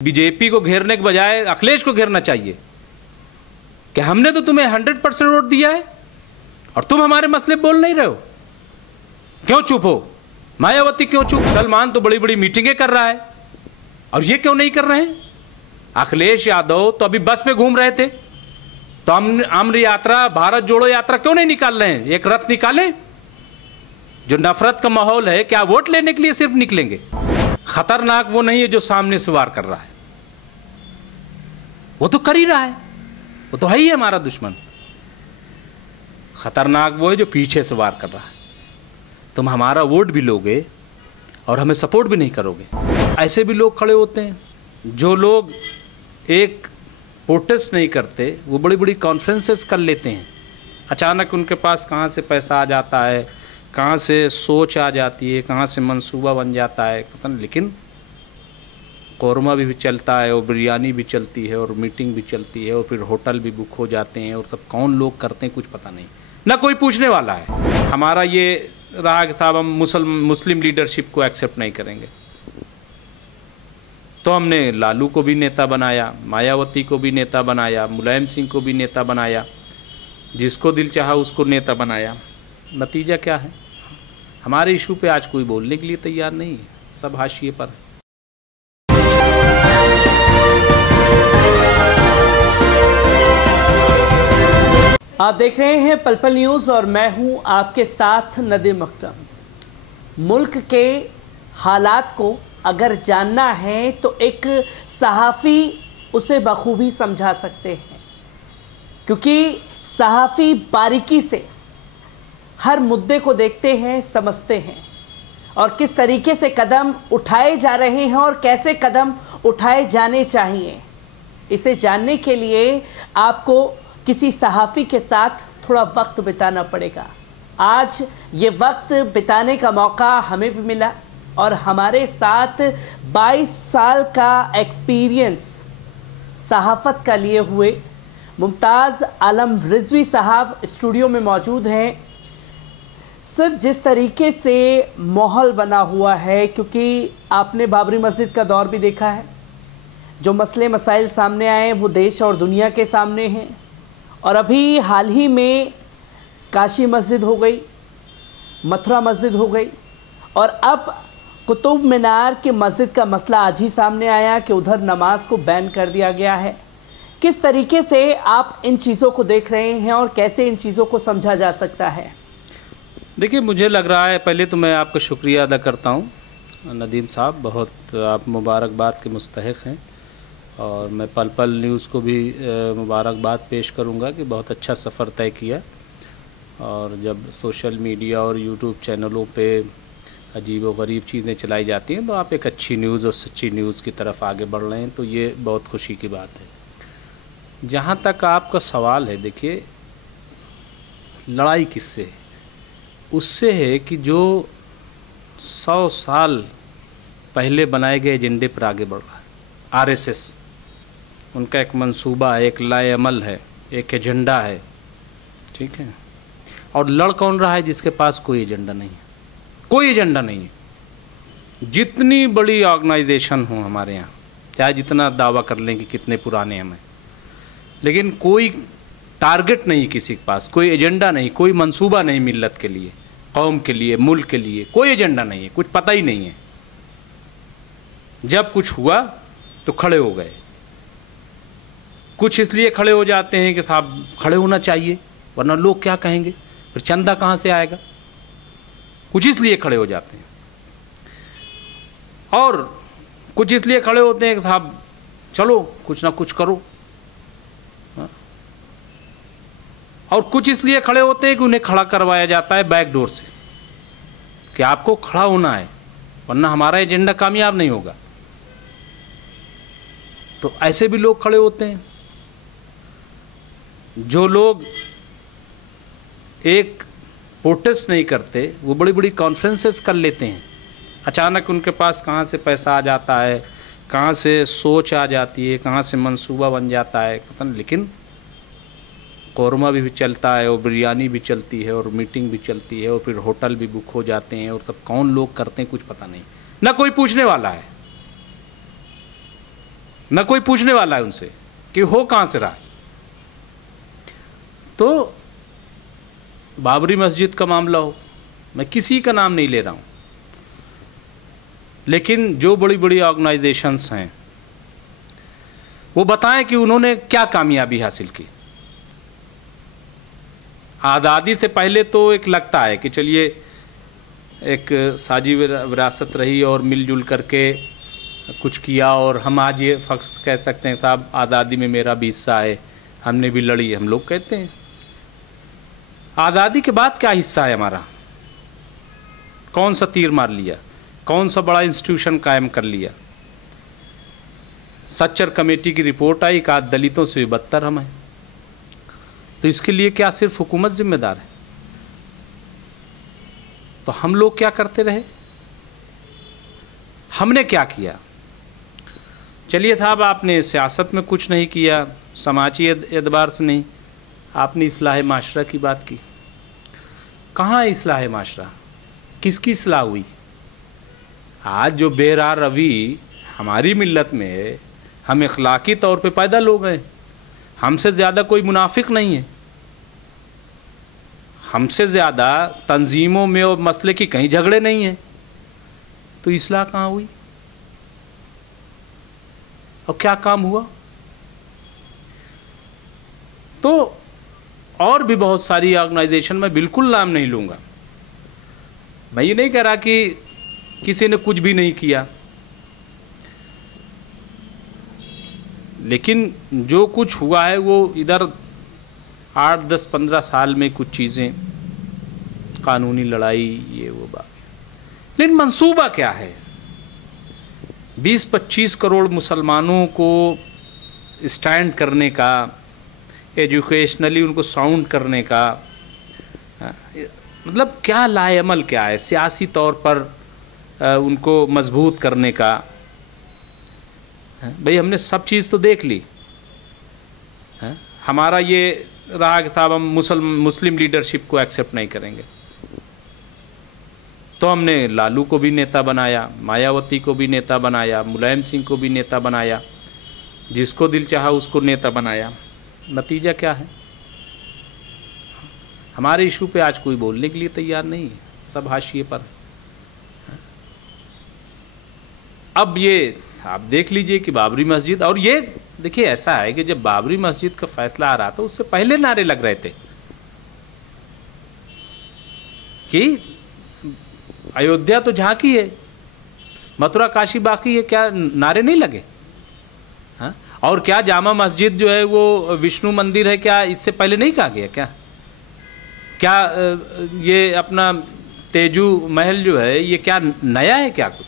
BJP को घेरने के बजाय अखिलेश को घेरना चाहिए कि हमने तो तुम्हें 100% वोट दिया है और तुम हमारे मसले बोल नहीं रहे हो। क्यों चुप हो? मायावती क्यों चुप? सलमान तो बड़ी बड़ी मीटिंगें कर रहा है और ये क्यों नहीं कर रहे हैं? अखिलेश यादव तो अभी बस में घूम रहे थे, तो अम्र यात्रा, भारत जोड़ो यात्रा क्यों नहीं निकाल रहे हैं? एक रथ निकालें। जो नफरत का माहौल है, क्या वोट लेने के लिए सिर्फ निकलेंगे? खतरनाक वो नहीं है जो सामने से वार कर रहा है, वो तो कर ही रहा है, वो तो है ही हमारा दुश्मन। खतरनाक वो है जो पीछे से वार कर रहा है। तुम हमारा वोट भी लोगे और हमें सपोर्ट भी नहीं करोगे। ऐसे भी लोग खड़े होते हैं। जो लोग एक प्रोटेस्ट नहीं करते, वो बड़ी बड़ी कॉन्फ्रेंसेस कर लेते हैं। अचानक उनके पास कहाँ से पैसा आ जाता है, कहाँ से सोच आ जाती है, कहाँ से मंसूबा बन जाता है पता नहीं। लेकिन कौरमा भी चलता है और बिरयानी भी चलती है और मीटिंग भी चलती है और फिर होटल भी बुक हो जाते हैं और सब कौन लोग करते हैं कुछ पता नहीं, ना कोई पूछने वाला है। हमारा ये रहा कि साहब हम मुस्लिम लीडरशिप को एक्सेप्ट नहीं करेंगे, तो हमने लालू को भी नेता बनाया, मायावती को भी नेता बनाया, मुलायम सिंह को भी नेता बनाया, जिसको दिल चाहा उसको नेता बनाया। नतीजा क्या है? हमारे इशू पे आज कोई बोलने के लिए तैयार नहीं है, सब हाशिए पर है। आप देख रहे हैं पल पल न्यूज़ और मैं हूं आपके साथ नदीम अकरम। मुल्क के हालात को अगर जानना है तो एक सहाफ़ी उसे बखूबी समझा सकते हैं, क्योंकि सहाफ़ी बारीकी से हर मुद्दे को देखते हैं, समझते हैं और किस तरीके से कदम उठाए जा रहे हैं और कैसे कदम उठाए जाने चाहिए। इसे जानने के लिए आपको किसी सहाफ़ी के साथ थोड़ा वक्त बिताना पड़ेगा। आज ये वक्त बिताने का मौका हमें भी मिला और हमारे साथ 22 साल का एक्सपीरियंस सहाफ़त का लिए हुए मुमताज़ आलम रिजवी साहब स्टूडियो में मौजूद हैं। सर, जिस तरीके से माहौल बना हुआ है, क्योंकि आपने बाबरी मस्जिद का दौर भी देखा है, जो मसले मसाइल सामने आए वो देश और दुनिया के सामने हैं और अभी हाल ही में काशी मस्जिद हो गई, मथुरा मस्जिद हो गई और अब कुतुब मीनार की मस्जिद का मसला आज ही सामने आया कि उधर नमाज को बैन कर दिया गया है। किस तरीके से आप इन चीज़ों को देख रहे हैं और कैसे इन चीज़ों को समझा जा सकता है? देखिए, मुझे लग रहा है, पहले तो मैं आपका शुक्रिया अदा करता हूँ नदीम साहब, बहुत आप मुबारकबाद के मुस्तहिक़ हैं और मैं पल पल न्यूज़ को भी मुबारकबाद पेश करूँगा कि बहुत अच्छा सफ़र तय किया। और जब सोशल मीडिया और यूट्यूब चैनलों पे अजीब व गरीब चीज़ें चलाई जाती हैं तो आप एक अच्छी न्यूज़ और सच्ची न्यूज़ की तरफ आगे बढ़ रहे हैं, तो ये बहुत खुशी की बात है। जहाँ तक आपका सवाल है, देखिए लड़ाई किससे है? उससे है कि जो 100 साल पहले बनाए गए एजेंडे पर आगे बढ़ रहा है। आरएसएस, उनका एक मंसूबा है, एक लाएअमल है, एक एजेंडा है, ठीक है। और लड़ कौन रहा है? जिसके पास कोई एजेंडा नहीं है, कोई एजेंडा नहीं है। जितनी बड़ी ऑर्गेनाइजेशन हो हमारे यहाँ, चाहे जितना दावा कर लें कि कितने पुराने हम हैं, लेकिन कोई टारगेट नहीं किसी के पास, कोई एजेंडा नहीं, कोई मंसूबा नहीं मिल्लत के लिए, कौम के लिए, मुल्क के लिए कोई एजेंडा नहीं है, कुछ पता ही नहीं है। जब कुछ हुआ तो खड़े हो गए। कुछ इसलिए खड़े हो जाते हैं कि साहब खड़े होना चाहिए वरना लोग क्या कहेंगे, फिर चंदा कहाँ से आएगा, कुछ इसलिए खड़े हो जाते हैं। और कुछ इसलिए खड़े होते हैं कि साहब चलो कुछ ना कुछ करो, और कुछ इसलिए खड़े होते हैं कि उन्हें खड़ा करवाया जाता है बैक डोर से कि आपको खड़ा होना है वरना हमारा एजेंडा कामयाब नहीं होगा। तो ऐसे भी लोग खड़े होते हैं। जो लोग एक प्रोटेस्ट नहीं करते, वो बड़ी बड़ी कॉन्फ्रेंसेस कर लेते हैं। अचानक उनके पास कहाँ से पैसा आ जाता है, कहाँ से सोच आ जाती है, कहाँ से मंसूबा बन जाता है पता नहीं। लेकिन कौरमा भी चलता है और बिरयानी भी चलती है और मीटिंग भी चलती है और फिर होटल भी बुक हो जाते हैं और सब कौन लोग करते हैं कुछ पता नहीं, ना कोई पूछने वाला है। न कोई पूछने वाला है उनसे कि हो कहाँ से रहा है। तो बाबरी मस्जिद का मामला हो, मैं किसी का नाम नहीं ले रहा हूँ, लेकिन जो बड़ी बड़ी ऑर्गेनाइजेशंस हैं वो बताएं कि उन्होंने क्या कामयाबी हासिल की। आज़ादी से पहले तो एक लगता है कि चलिए एक साझी विरासत रही और मिलजुल करके कुछ किया, और हम आज ये फख्र कह सकते हैं साहब आज़ादी में मेरा भी हिस्सा है, हमने भी लड़ी। हम लोग कहते हैं आज़ादी के बाद क्या हिस्सा है हमारा? कौन सा तीर मार लिया, कौन सा बड़ा इंस्टीट्यूशन कायम कर लिया? सच्चर कमेटी की रिपोर्ट आई कि आज दलितों से भी बदतर हम हैं। तो इसके लिए क्या सिर्फ हुकूमत जिम्मेदार है? तो हम लोग क्या करते रहे? हमने क्या किया? चलिए साहब, आपने सियासत में कुछ नहीं किया, समाजी एतबार से नहीं, आपने इस्लाह माशरा की बात की। कहाँ है इस्लाह माशरा? किसकी इस्लाह हुई? आज जो बेरा रवि हमारी मिल्लत में है, हम इखलाकी तौर पे पैदा लोग हैं, हमसे ज़्यादा कोई मुनाफिक नहीं है, हमसे ज़्यादा तंजीमों में और मसले की कहीं झगड़े नहीं हैं। तो इस्लाह कहाँ हुई और क्या काम हुआ? तो और भी बहुत सारी ऑर्गेनाइजेशन, मैं बिल्कुल नाम नहीं लूँगा, मैं ये नहीं कह रहा कि किसी ने कुछ भी नहीं किया, लेकिन जो कुछ हुआ है वो इधर 8, 10, 15 साल में कुछ चीज़ें, कानूनी लड़ाई, ये वो बात। लेकिन मंसूबा क्या है? 20-25 करोड़ मुसलमानों को स्टैंड करने का, एजुकेशनली उनको साउंड करने का, मतलब क्या लाएअमल क्या है? सियासी तौर पर उनको मजबूत करने का। भाई हमने सब चीज़ तो देख ली। हमारा ये रहा कि साहब हम मुस्लिम लीडरशिप को एक्सेप्ट नहीं करेंगे, तो हमने लालू को भी नेता बनाया, मायावती को भी नेता बनाया, मुलायम सिंह को भी नेता बनाया, जिसको दिल चाहा उसको नेता बनाया। नतीजा क्या है? हमारे इशू पे आज कोई बोलने के लिए तैयार नहीं है, सब हाशिए पर। अब ये आप देख लीजिए कि बाबरी मस्जिद, और ये देखिए ऐसा है कि जब बाबरी मस्जिद का फैसला आ रहा था उससे पहले नारे लग रहे थे कि अयोध्या तो झांकी है, मथुरा काशी बाकी है। क्या नारे नहीं लगे? हाँ, और क्या जामा मस्जिद जो है वो विष्णु मंदिर है, क्या इससे पहले नहीं कहा गया? क्या ये अपना तेजू महल जो है ये क्या नया है? क्या कुछ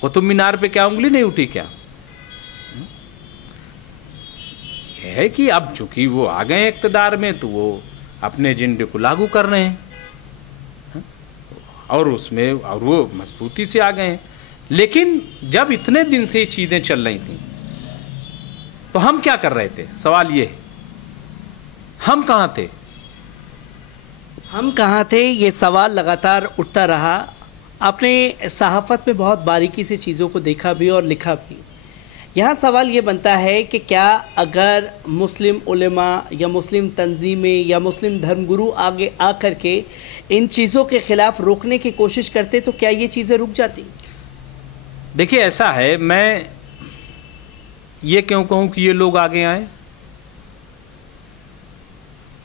कुतुब मीनार पे क्या उंगली नहीं उठी? क्या यह है कि अब चूंकि वो आ गए इक़्तिदार में तो वो अपने एजेंडे को लागू कर रहे हैं, और उसमें और वो मजबूती से आ गए हैं। लेकिन जब इतने दिन से ये चीज़ें चल रही थी तो हम क्या कर रहे थे? सवाल ये है, हम कहाँ थे? हम कहाँ थे, ये सवाल लगातार उठता रहा। आपने सहाफ़त में बहुत बारीकी से चीज़ों को देखा भी और लिखा भी। यहाँ सवाल ये बनता है कि क्या अगर मुस्लिम उलेमा या मुस्लिम तंजीमें या मुस्लिम धर्मगुरु आगे आकर के इन चीज़ों के ख़िलाफ़ रोकने की कोशिश करते तो क्या ये चीज़ें रुक जाती? देखिए ऐसा है, मैं ये क्यों कहूँ कि ये लोग आगे आए?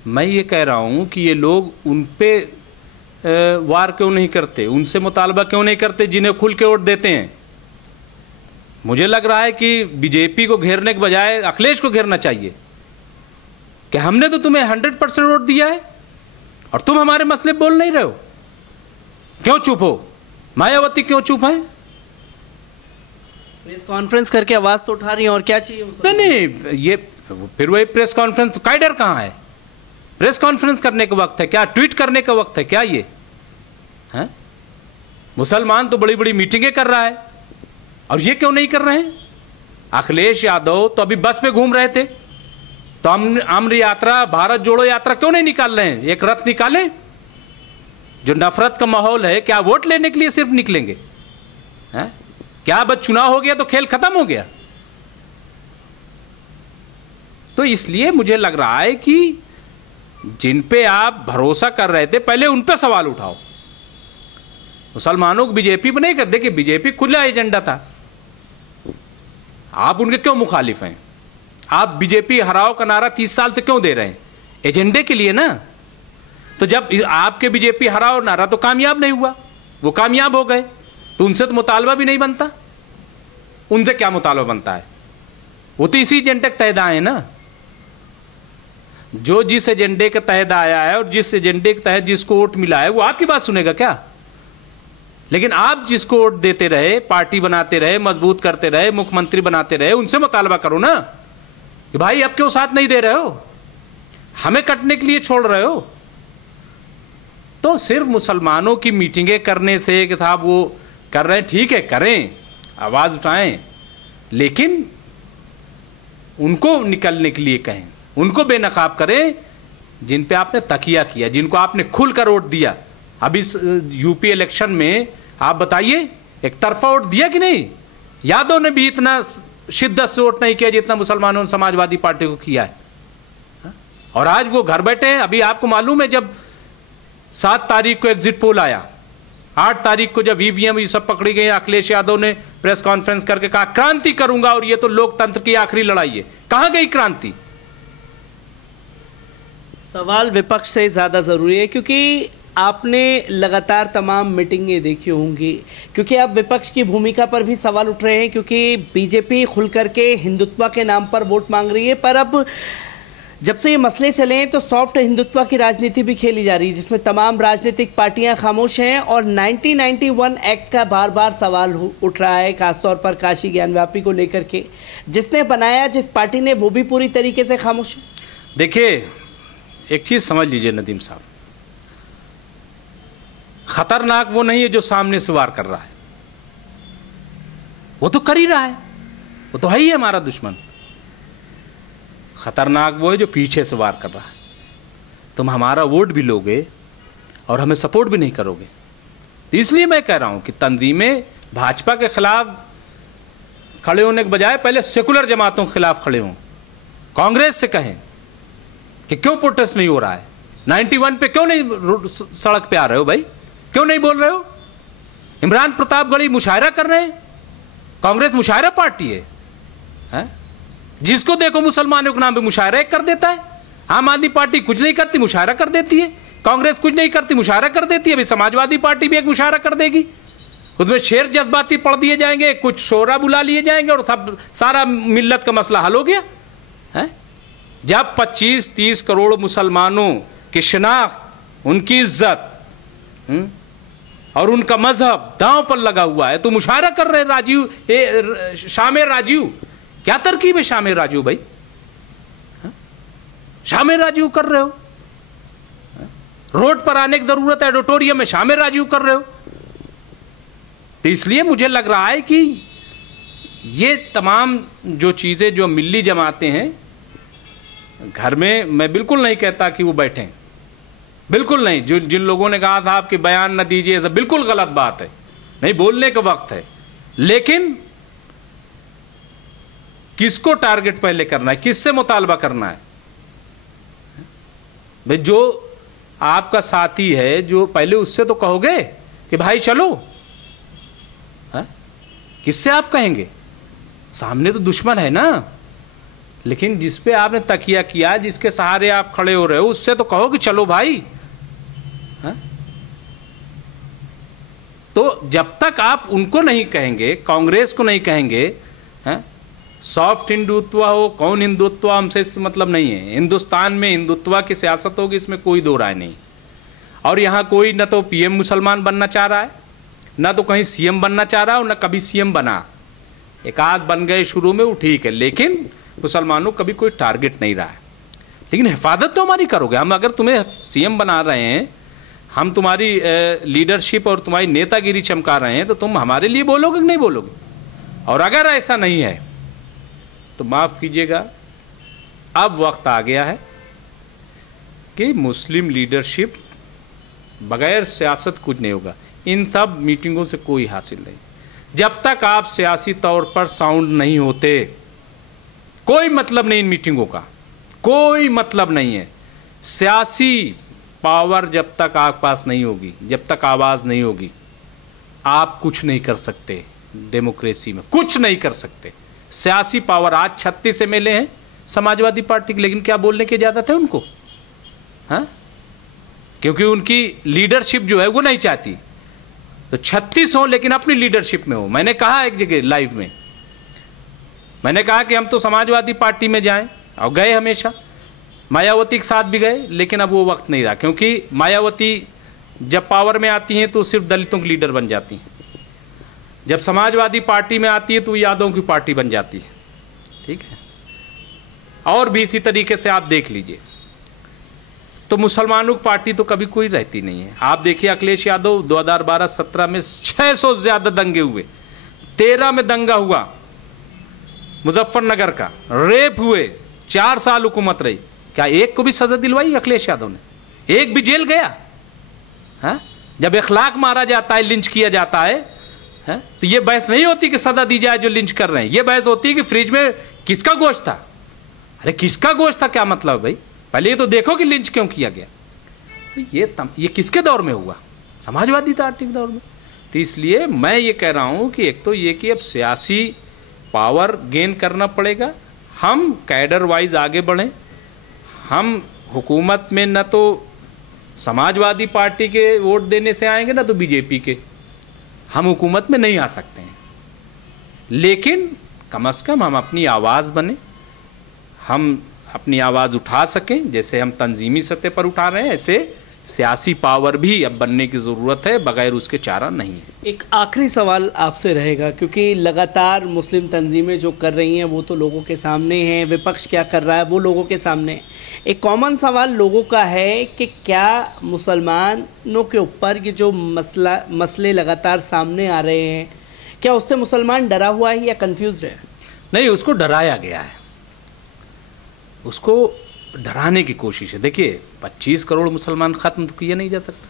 मैं ये कह रहा हूँ कि ये लोग उन पे वार क्यों नहीं करते, उनसे मुतालबा क्यों नहीं करते जिन्हें खुल के वोट देते हैं। मुझे लग रहा है कि बीजेपी को घेरने के बजाय अखिलेश को घेरना चाहिए कि हमने तो तुम्हें 100% वोट दिया है और तुम हमारे मसले बोल नहीं रहे हो, क्यों चुप हो? मायावती क्यों चुप है? प्रेस कॉन्फ्रेंस करके आवाज़ तो उठा रही है, और क्या चाहिए? नहीं, ये फिर वही प्रेस कॉन्फ्रेंस, तो का डर कहाँ है? प्रेस कॉन्फ्रेंस करने का वक्त है क्या? ट्वीट करने का वक्त है क्या? ये है मुसलमान तो बड़ी बड़ी मीटिंगें कर रहा है और ये क्यों नहीं कर रहे हैं? अखिलेश यादव तो अभी बस में घूम रहे थे, तो अम्र यात्रा, भारत जोड़ो यात्रा क्यों नहीं निकाल रहे हैं? एक रथ निकालें। जो नफरत का माहौल है, क्या वोट लेने के लिए सिर्फ निकलेंगे? हैं? क्या बस चुनाव हो गया तो खेल खत्म हो गया? तो इसलिए मुझे लग रहा है कि जिन पे आप भरोसा कर रहे थे पहले उन पे सवाल उठाओ। मुसलमानों को बीजेपी पर नहीं कर, देखिए बीजेपी खुला एजेंडा था, आप उनके क्यों मुखालिफ हैं? आप बीजेपी हराओ का नारा 30 साल से क्यों दे रहे हैं? एजेंडे के लिए ना। तो जब आपके बीजेपी हराओ नारा तो कामयाब नहीं हुआ, वो कामयाब हो गए, तो उनसे तो मुतालबा भी नहीं बनता। उनसे क्या मुतालबा बनता है? वो तो इसी एजेंडे के तहत आए ना। जो जिस एजेंडे के तहत आया है और जिस एजेंडे के तहत जिसको वोट मिला है वो आपकी बात सुनेगा क्या? लेकिन आप जिसको वोट देते रहे, पार्टी बनाते रहे, मजबूत करते रहे, मुख्यमंत्री बनाते रहे, उनसे मुतालबा करो ना कि भाई अब क्यों साथ नहीं दे रहे हो, हमें कटने के लिए छोड़ रहे हो। तो सिर्फ मुसलमानों की मीटिंगें करने से कि साहब वो कर रहे हैं, ठीक है करें, आवाज उठाएं, लेकिन उनको निकलने के लिए कहें, उनको बेनकाब करें जिन पे आपने तकिया किया, जिनको आपने खुलकर वोट दिया। अभी यूपी इलेक्शन में आप बताइए एक तरफा वोट दिया कि नहीं? यादव ने भी इतना शिद्दत से वोट नहीं किया जितना मुसलमानों ने समाजवादी पार्टी को किया है। और आज वो घर बैठे हैं। अभी आपको मालूम है जब 7 तारीख को एग्जिट पोल आया, 8 तारीख को जब ईवीएम ये सब पकड़ी गई, अखिलेश यादव ने प्रेस कॉन्फ्रेंस करके कहा क्रांति करूंगा और ये तो लोकतंत्र की आखिरी लड़ाई है। कहां गई क्रांति? सवाल विपक्ष से ज़्यादा ज़रूरी है, क्योंकि आपने लगातार तमाम मीटिंगें देखी होंगी, क्योंकि अब विपक्ष की भूमिका पर भी सवाल उठ रहे हैं, क्योंकि बीजेपी खुल करके हिंदुत्व के नाम पर वोट मांग रही है। पर अब जब से ये मसले चले हैं तो सॉफ्ट हिंदुत्व की राजनीति भी खेली जा रही है, जिसमें तमाम राजनीतिक पार्टियां खामोश हैं और 1991 एक्ट का बार बार सवाल उठ रहा है, खासतौर पर काशी ज्ञानव्यापी को लेकर के। जिसने बनाया, जिस पार्टी ने, वो भी पूरी तरीके से खामोश है। देखिए एक चीज समझ लीजिए नदीम साहब, खतरनाक वो नहीं है जो सामने से वार कर रहा है, वो तो कर ही रहा है, वो तो है ही हमारा दुश्मन। खतरनाक वो है जो पीछे से वार कर रहा है। तुम हमारा वोट भी लोगे और हमें सपोर्ट भी नहीं करोगे। तो इसलिए मैं कह रहा हूं कि तंजीमें भाजपा के खिलाफ खड़े होने के बजाय पहले सेकुलर जमातों के खिलाफ खड़े हों। कांग्रेस से कहें कि क्यों प्रोटेस्ट नहीं हो रहा है, 91 पे क्यों नहीं सड़क पे आ रहे हो भाई, क्यों नहीं बोल रहे हो? इमरान प्रतापगढ़ी मुशायरा कर रहे हैं, कांग्रेस मुशायरा पार्टी है? जिसको देखो मुसलमानों के नाम पे मुशायरा कर देता है। आम आदमी पार्टी कुछ नहीं करती, मुशायरा कर देती है। कांग्रेस कुछ नहीं करती, मुशायरा कर देती है। अभी समाजवादी पार्टी भी एक मुशायरा कर देगी, उसमें शेर जज्बाती पढ़ दिए जाएंगे, कुछ शोरा बुला लिए जाएंगे और सब सारा मिल्लत का मसला हल हो गया है। जब 25-30 करोड़ मुसलमानों की शिनाख्त, उनकी इज्जत और उनका मजहब दांव पर लगा हुआ है तो मुशायरा कर रहे राजीव, शामिर राजीव। क्या तरकीब है शामिर राजीव भाई? शामिर राजीव कर रहे हो, रोड पर आने की जरूरत है, ऑडिटोरियम में शामिर राजीव कर रहे हो। तो इसलिए मुझे लग रहा है कि ये तमाम जो चीजें जो मिल्ली जमाते हैं घर में, मैं बिल्कुल नहीं कहता कि वो बैठें, बिल्कुल नहीं। जो जिन लोगों ने कहा था आपके बयान न दीजिए, सब बिल्कुल गलत बात है, नहीं बोलने का वक्त है। लेकिन किसको टारगेट पहले करना है, किससे मुतालबा करना है भाई? जो आपका साथी है, जो पहले उससे तो कहोगे कि भाई चलो, है? किससे आप कहेंगे? सामने तो दुश्मन है ना। लेकिन जिस पे आपने तकिया किया, जिसके सहारे आप खड़े हो रहे हो, उससे तो कहो कि चलो भाई, है? तो जब तक आप उनको नहीं कहेंगे, कांग्रेस को नहीं कहेंगे, है? सॉफ्ट हिंदुत्व हो, कौन हिंदुत्व, हमसे इससे मतलब नहीं है। हिंदुस्तान में हिंदुत्व की सियासत होगी, इसमें कोई दो राय नहीं। और यहाँ कोई न तो पीएम मुसलमान बनना चाह रहा है, न तो कहीं सीएम बनना चाह रहा है, और न कभी सीएम बना। एक आध बन गए शुरू में, वो ठीक है, लेकिन मुसलमानों कभी कोई टारगेट नहीं रहा है। लेकिन हिफाजत तो हमारी करोगे। हम अगर तुम्हें सीएम बना रहे हैं, हम तुम्हारी लीडरशिप और तुम्हारी नेतागिरी चमका रहे हैं, तो तुम हमारे लिए बोलोगे कि नहीं बोलोगे? और अगर ऐसा नहीं है तो माफ़ कीजिएगा, अब वक्त आ गया है कि मुस्लिम लीडरशिप बगैर सियासत कुछ नहीं होगा। इन सब मीटिंगों से कोई हासिल नहीं। जब तक आप सियासी तौर पर साउंड नहीं होते, कोई मतलब नहीं इन मीटिंगों का, कोई मतलब नहीं है। सियासी पावर जब तक आपके पास नहीं होगी, जब तक आवाज़ नहीं होगी, आप कुछ नहीं कर सकते। डेमोक्रेसी में कुछ नहीं कर सकते। सियासी पावर आज 36 एमएलए हैं समाजवादी पार्टी के, लेकिन क्या बोलने की इजाज़त है उनको? हाँ, क्योंकि उनकी लीडरशिप जो है वो नहीं चाहती। तो 36 हो लेकिन अपनी लीडरशिप में हो। मैंने कहा एक जगह लाइव में, मैंने कहा कि हम तो समाजवादी पार्टी में जाएं, और गए हमेशा, मायावती के साथ भी गए, लेकिन अब वो वक्त नहीं रहा, क्योंकि मायावती जब पावर में आती हैं तो सिर्फ दलितों की लीडर बन जाती हैं, जब समाजवादी पार्टी में आती है तो यादवों की पार्टी बन जाती है। ठीक है, और भी इसी तरीके से आप देख लीजिए। तो मुसलमानों की पार्टी तो कभी कोई रहती नहीं है। आप देखिए अखिलेश यादव 2012-17 में 600 से ज़्यादा दंगे हुए, 13 में दंगा हुआ मुजफ्फरनगर का, रेप हुए, 4 साल हुकूमत रही, क्या एक को भी सजा दिलवाई अखिलेश यादव ने? एक भी जेल गया? हाँ, जब इखलाक मारा जाता है, लिंच किया जाता है, तो ये बहस नहीं होती कि सजा दी जाए जो लिंच कर रहे हैं, ये बहस होती है कि फ्रिज में किसका गोश्त था। अरे किसका गोश्त था, क्या मतलब भाई? पहले ये तो देखो कि लिंच क्यों किया गया। तो ये किसके दौर में हुआ? समाजवादी पार्टी के दौर में। तो इसलिए मैं ये कह रहा हूँ कि एक तो ये कि अब सियासी पावर गेन करना पड़ेगा, हम कैडर वाइज आगे बढ़ें। हम हुकूमत में न तो समाजवादी पार्टी के वोट देने से आएंगे, ना तो बीजेपी के। हम हुकूमत में नहीं आ सकते हैं, लेकिन कम से कम हम अपनी आवाज़ बने, हम अपनी आवाज़ उठा सकें। जैसे हम तंजीमी सतह पर उठा रहे हैं, ऐसे सियासी पावर भी अब बनने की ज़रूरत है, बगैर उसके चारा नहीं है। एक आखिरी सवाल आपसे रहेगा, क्योंकि लगातार मुस्लिम तंजीमें जो कर रही हैं वो तो लोगों के सामने हैं, विपक्ष क्या कर रहा है वो लोगों के सामने है। एक कॉमन सवाल लोगों का है कि क्या मुसलमानों के ऊपर ये जो मसले लगातार सामने आ रहे हैं, क्या उससे मुसलमान डरा हुआ है या कंफ्यूज है? नहीं, उसको डराया गया है, उसको डराने की कोशिश है। देखिए 25 करोड़ मुसलमान ख़त्म तो किया नहीं जा सकता।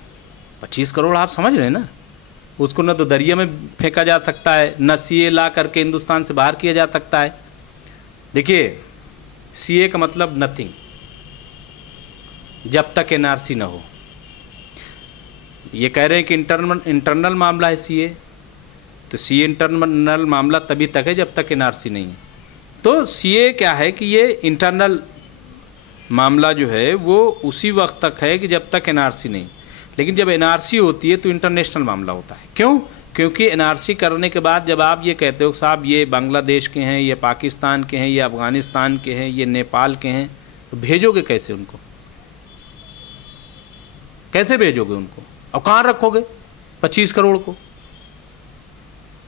25 करोड़ आप समझ रहे हैं ना, उसको न तो दरिया में फेंका जा सकता है, न सीए ला करके हिंदुस्तान से बाहर किया जा सकता है। देखिए सीए का मतलब नथिंग, जब तक एनआरसी ना हो। ये कह रहे हैं कि इंटरनल मामला है सीए, तो सीए इंटरनल मामला तभी तक है जब तक एनआरसी नहीं है। तो सीए क्या है कि ये इंटरनल मामला जो है वो उसी वक्त तक है कि जब तक एनआरसी नहीं, लेकिन जब एनआरसी होती है तो इंटरनेशनल मामला होता है। क्यों? क्योंकि एनआरसी करने के बाद जब आप ये कहते हो साहब ये बांग्लादेश के हैं, ये पाकिस्तान के हैं, ये अफ़गानिस्तान के हैं, ये नेपाल के हैं, तो भेजोगे कैसे उनको? कैसे भेजोगे उनको? और कहाँ रखोगे 25 करोड़ को?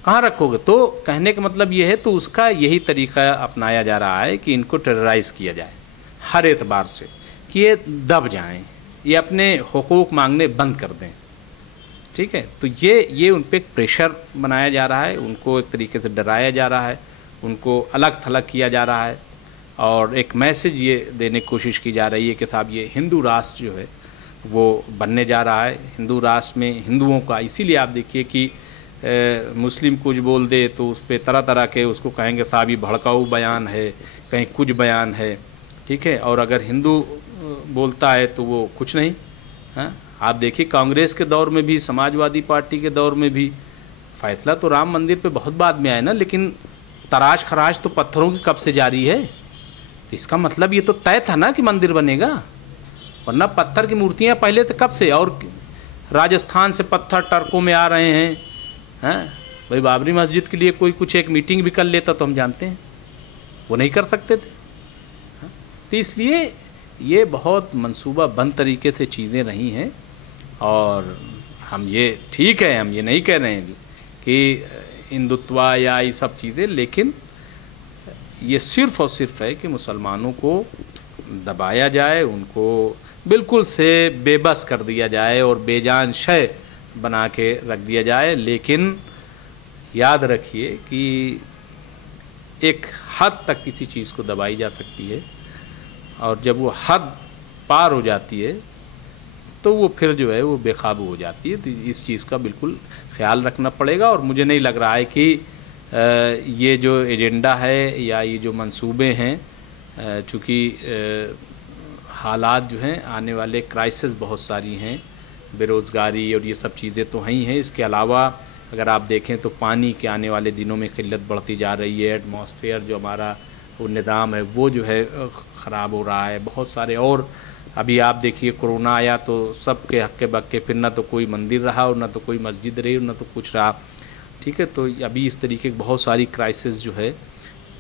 कहाँ रखोगे? तो कहने का मतलब ये है, तो उसका यही तरीका अपनाया जा रहा है कि इनको टेरराइज़ किया जाए हर एतबार से, कि ये दब जाएं, ये अपने हुकूक मांगने बंद कर दें। ठीक है, तो ये उन पर प्रेशर बनाया जा रहा है, उनको एक तरीके से डराया जा रहा है, उनको अलग थलग किया जा रहा है, और एक मैसेज ये देने की कोशिश की जा रही है कि साहब ये हिंदू राष्ट्र जो है वो बनने जा रहा है। हिंदू राष्ट्र में हिंदुओं का, इसीलिए आप देखिए कि मुस्लिम कुछ बोल दे तो उस पर तरह तरह के उसको कहेंगे साहब ये भड़काऊ बयान है, कहीं कुछ बयान है। ठीक है, और अगर हिंदू बोलता है तो वो कुछ नहीं। हाँ, आप देखिए कांग्रेस के दौर में भी, समाजवादी पार्टी के दौर में भी फैसला तो राम मंदिर पे बहुत बाद में आया ना, लेकिन तराश खराश तो पत्थरों की कब से जारी है। तो इसका मतलब ये तो तय था ना कि मंदिर बनेगा, वरना पत्थर की मूर्तियाँ पहले से कब से, और राजस्थान से पत्थर टर्कों में आ रहे हैं। हाँ भाई, बाबरी मस्जिद के लिए कोई कुछ एक मीटिंग भी कर लेता तो हम जानते हैं, वो नहीं कर सकते थे। तो इसलिए ये बहुत मंसूबाबंद तरीके से चीज़ें रही हैं, और हम ये ठीक है, हम ये नहीं कह रहे हैं कि हिंदुत्व या ये सब चीज़ें, लेकिन ये सिर्फ़ और सिर्फ है कि मुसलमानों को दबाया जाए, उनको बिल्कुल से बेबस कर दिया जाए और बेजान शय बना के रख दिया जाए। लेकिन याद रखिए कि एक हद तक किसी चीज़ को दबाई जा सकती है, और जब वो हद पार हो जाती है तो वो फिर जो है वो बेकाबू हो जाती है। तो इस चीज़ का बिल्कुल ख्याल रखना पड़ेगा। और मुझे नहीं लग रहा है कि ये जो एजेंडा है या ये जो मंसूबे हैं, चूँकि हालात जो हैं आने वाले क्राइसिस बहुत सारी हैं, बेरोज़गारी और ये सब चीज़ें तो हैं ही हैं। इसके अलावा अगर आप देखें तो पानी के आने वाले दिनों में किल्लत बढ़ती जा रही है, एटमॉस्फेयर जो हमारा वो निज़ाम है वो जो है ख़राब हो रहा है। बहुत सारे और अभी आप देखिए कोरोना आया तो सबके हक्के बक्के, फिर ना तो कोई मंदिर रहा और ना तो कोई मस्जिद रही और ना तो कुछ रहा, ठीक है। तो अभी इस तरीके की बहुत सारी क्राइसिस जो है,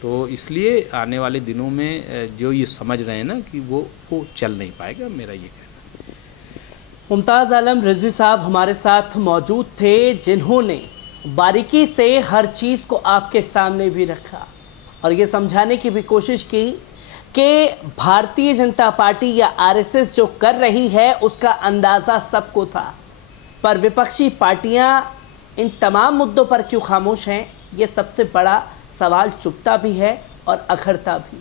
तो इसलिए आने वाले दिनों में जो ये समझ रहे हैं ना कि वो चल नहीं पाएगा, मेरा ये कहना है। मुमताज़ आलम रिजवी साहब हमारे साथ मौजूद थे, जिन्होंने बारीकी से हर चीज़ को आपके सामने भी रखा और ये समझाने की भी कोशिश की कि भारतीय जनता पार्टी या आरएसएस जो कर रही है उसका अंदाज़ा सबको था, पर विपक्षी पार्टियां इन तमाम मुद्दों पर क्यों खामोश हैं, ये सबसे बड़ा सवाल चुभता भी है और अखरता भी।